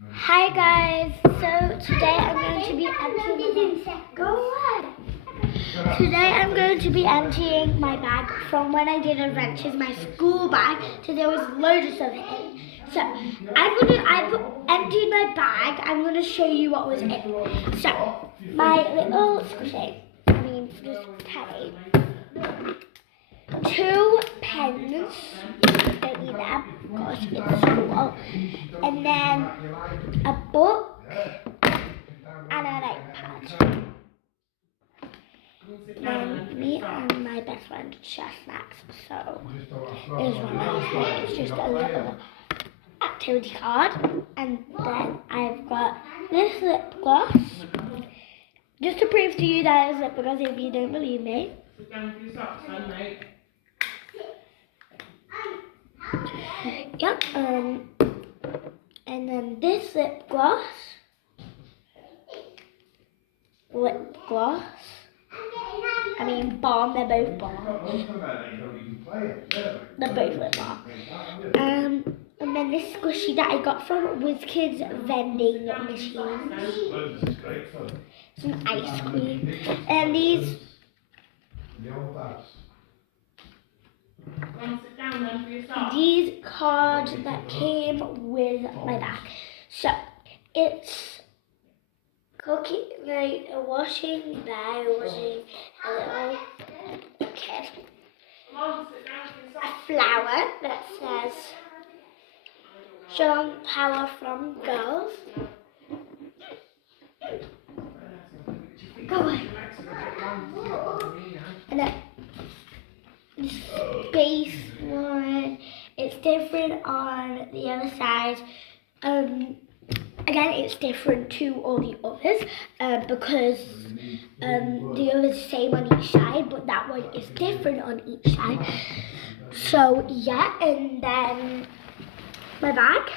Hi guys, so today I'm going to be emptying my bag from when I did adventures, my school bag, so there was loads of stuff in it. So I've emptied my bag. I'm gonna show you what was in it. So my little squishy, just teddy, 2 pens, don't need them because it's school, and then a book and an iPad. And me and my best friend share snacks, so here's one nice. It's just a little activity card, and then I've got this lip gloss, just to prove to you that it's lip gloss if you don't believe me. Yep, and then this lip gloss, balm, they're both balms. They're both lip balm. And then this squishy that I got from WizKids vending machines. Some ice cream. And these cards that came with my bag. So it's cookie, like a washing bag, a little kid. A flower that says "Strong Power from Girls." Go away. And then this space one, it's different on the other side. Again, it's different to all the others because the others are the same on each side, but that one is different on each side. So yeah, and then my bag.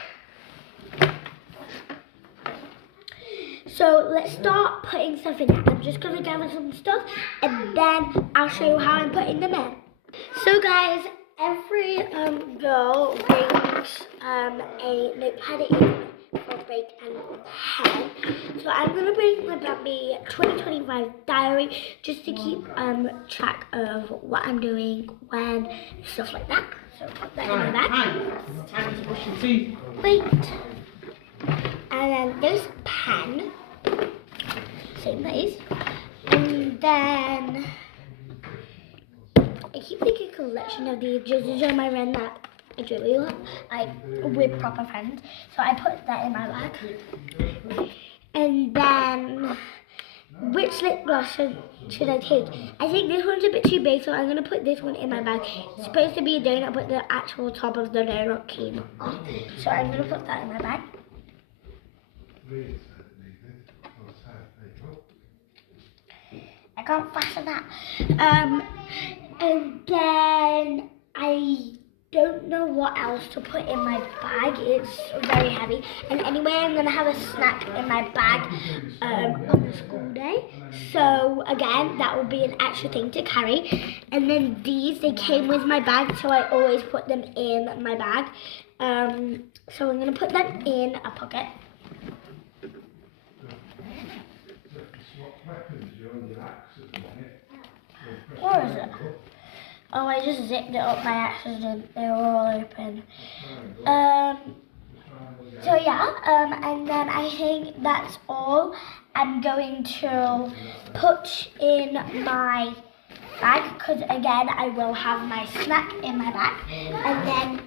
So let's start putting stuff in it. I'm just going to gather some stuff and then I'll show you how I'm putting them in. So guys, every girl brings a notepad in for break and pen. So I'm going to bring my Bambi 2025 diary just to keep track of what I'm doing, when, stuff like that. So put that in my bag. Time to brush your teeth. Wait. And then there's a pen. Same place. And then I keep making a collection of these just to show my friend that I do really want, like with proper friends. So I put that in my bag. And then which lip gloss should I take? I think this one's a bit too big, so I'm going to put this one in my bag. It's supposed to be a donut, but the actual top of the donut came off. So I'm going to put that in my bag. I can't fasten that. And then I don't know what else to put in my bag. It's very heavy. And anyway, I'm going to have a snack in my bag on the school day. So again, that will be an extra thing to carry. And then they came with my bag, so I always put them in my bag. So I'm going to put them in a pocket. Where is it? Oh, I just zipped it up by accident. They were all open. So yeah, and then I think that's all I'm going to put in my bag, because again, I will have my snack in my bag. And then,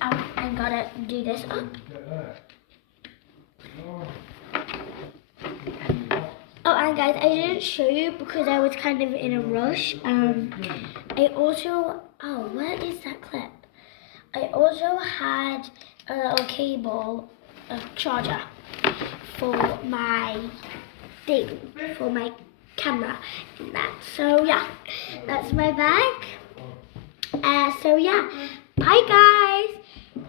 I gotta do this up. Oh, and guys, I didn't show you because I was kind of in a rush. I also, where is that clip? I also had a little cable, a charger for my thing, for my camera and that. So yeah, that's my bag. So yeah, bye guys.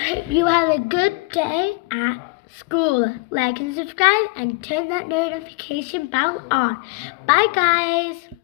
Hope you have a good day at school. Like and subscribe and turn that notification bell on. Bye guys.